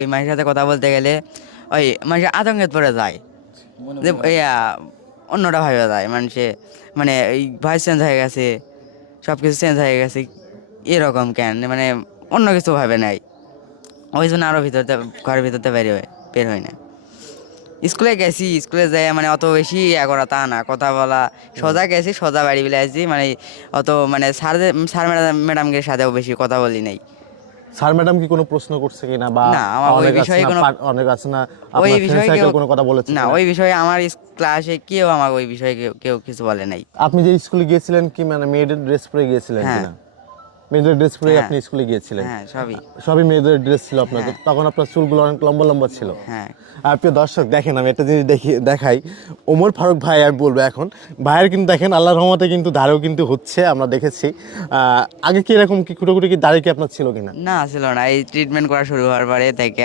ওই মানুষের সাথে কথা বলতে গেলে ওই মানুষের আতঙ্কে পড়ে যায় যে ইয়া অন্যটা ভাবে যায় মানুষে মানে এই ভয়েস চেঞ্জ হয়ে গেছে, সব কিছু চেঞ্জ হয়ে গেছে, এরকম কেন মানে অন্য কিছু ভাবে নাই। ওই জন্য আরও ঘরের ভিতরতে বের হয় না। স্কুলে গেছি, স্কুলে যাই মানে অত বেশি ইয়া করা তা না, কথা বলা সোজা গেছি, সোজা বাড়ি বেলে আসছি, মানে অত মানে স্যার ম্যাডামদের সাথেও বেশি কথা বলি নাই। স্যার ম্যাডাম কি কোনো প্রশ্ন করছে কিনা বা না, আমার ওই অনেক আছে বিষয়ে না কোনো অনেক আছে না ওই আপনার ফ্রেন্ড বিষয়ে সার্কেল কেউ কোনো কথা বলেছে না, কিনা? ওই বিষয়ে আমার ক্লাসে কেউ আমাকে ওই বিষয়ে কেউ কিছু বলে নাই। আপনি যে স্কুলে গিয়েছিলেন কি মানে মেয়েদের ড্রেস পরে গিয়েছিলেন হ্যাঁ। কিনা? মেয়েদের ড্রেস পরে হ্যাঁ। আপনি স্কুলে গিয়েছিলেন? হ্যাঁ, সবই। সবই মেয়েদের ড্রেস ছিল আপনার, হ্যাঁ। তখন আপনার চুলগুলো অনেক লম্বা লম্বা ছিল। হ্যাঁ। আর প্রিয় দর্শক দেখেন, আমি একটা জিনিস দেখাই, ওমর ফারুক ভাই আমি বলবো এখন, ভাইয়ের কিন্তু দেখেন আল্লাহর রহমতে কিন্তু দাড়িও কিন্তু হচ্ছে, আমরা দেখেছি। আগে কি এরকম কি কুটোকুটি কি দাড়ি কি আপনার ছিল কিনা? না, ছিল না, এই ট্রিটমেন্ট করা শুরু হওয়ার পরে থেকে